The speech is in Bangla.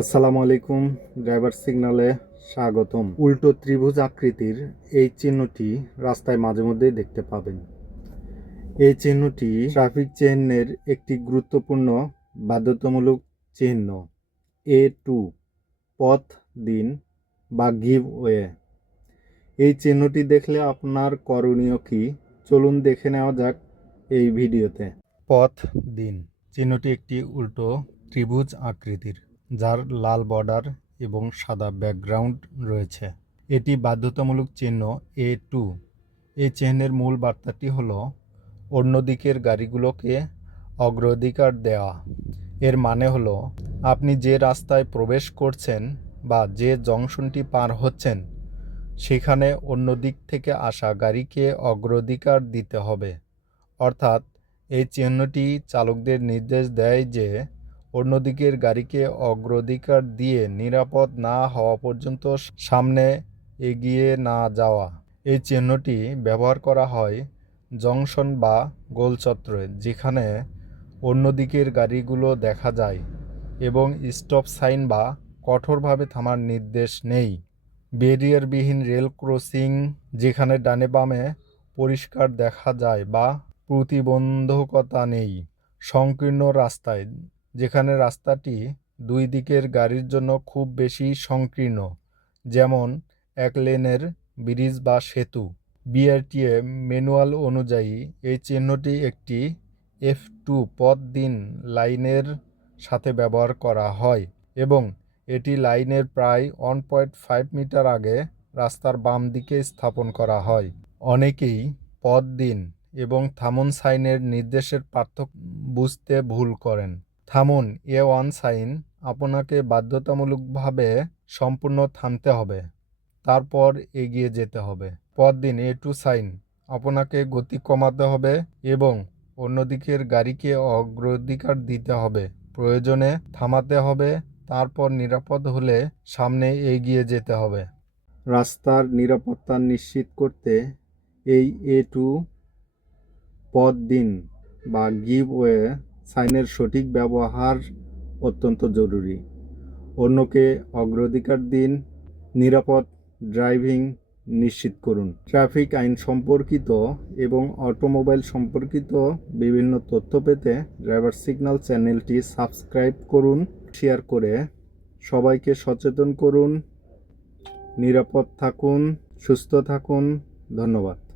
আসসালামু আলাইকুম, ড্রাইভার সিগনালে স্বাগতম। উল্টো ত্রিভুজ আকৃতির এই চিহ্নটি রাস্তায় মাঝে মধ্যেই দেখতে পাবেন। এই চিহ্নটি ট্রাফিক চিহ্নের একটি গুরুত্বপূর্ণ বাধ্যতামূলক চিহ্ন এ টু পথ, দিন বা গিভ ওয়ে এই চিহ্নটি দেখলে আপনার করণীয় কি? চলুন দেখে নেওয়া যাক এই ভিডিওতে। পথ, দিন। চিহ্নটি একটি উল্টো ত্রিভুজ আকৃতির। যার লাল বর্ডার এবং সাদা ব্যাকগ্রাউন্ড রয়েছে। এটি বাধ্যতামূলক চিহ্ন এ টু এই চিহ্নের মূল বার্তাটি হলো অন্য দিকের গাড়িগুলোকে অগ্রাধিকার দেওয়া। এর মানে হলো, আপনি যে রাস্তায় প্রবেশ করছেন বা যে জংশনটি পার হচ্ছেন, সেখানে অন্য দিক থেকে আসা গাড়িকে অগ্রাধিকার দিতে হবে। অর্থাৎ, এই চিহ্নটি চালকদের নির্দেশ দেয় যে অন্যদিকের গাড়িকে অগ্রাধিকার দিয়ে নিরাপদ না হওয়া পর্যন্ত সামনে এগিয়ে না যাওয়া। এই চিহ্নটি ব্যবহার করা হয় জংশন বা গোলচত্রে যেখানে অন্যদিকের গাড়িগুলো দেখা যায় এবং স্টপ সাইন বা কঠোরভাবে থামার নির্দেশ নেই। ব্যারিয়ারবিহীন রেল ক্রসিং, যেখানে ডানে বামে পরিষ্কার দেখা যায় বা প্রতিবন্ধকতা নেই, সংকীর্ণ রাস্তায় যেখানে রাস্তাটি দুই দিকের গাড়ির জন্য খুব বেশি সংকীর্ণ, যেমন এক লেনের ব্রিজ বা সেতু। বিআরটিএ ম্যানুয়াল অনুযায়ী এই চিহ্নটি একটি এফ টু পথ দিন লাইনের সাথে ব্যবহার করা হয় এবং এটি লাইনের প্রায় ওয়ান পয়েন্ট ফাইভ মিটার আগে রাস্তার বাম দিকে স্থাপন করা হয়। অনেকেই পথ দিন এবং থামন সাইনের নির্দেশের পার্থক্য বুঝতে ভুল করেন। থামুন, এ ওয়ান সাইন, আপনাকে বাধ্যতামূলকভাবে সম্পূর্ণ থামতে হবে। তারপর এগিয়ে যেতে হবে। পথ দিন এ টু সাইন, আপনাকে গতি কমাতে হবে এবং অন্যদিকের গাড়িকে অগ্রাধিকার দিতে হবে। প্রয়োজনে থামাতে হবে, তারপর নিরাপদ হলে সামনে এগিয়ে যেতে হবে। রাস্তার নিরাপত্তা নিশ্চিত করতে এই এ টু পথ দিন বা গিভ ওয়ে সাইনের সঠিক ব্যবহার অত্যন্ত জরুরি। অন্যকে অগ্রাধিকার দিন, নিরাপদ ড্রাইভিং নিশ্চিত করুন। ট্রাফিক আইন সম্পর্কিত এবং অটোমোবাইল সম্পর্কিত বিভিন্ন তথ্য পেতে ড্রাইভার সিগন্যাল চ্যানেলটি সাবস্ক্রাইব করুন, শেয়ার করে সবাইকে সচেতন করুন, নিরাপদ থাকুন, সুস্থ থাকুন। ধন্যবাদ।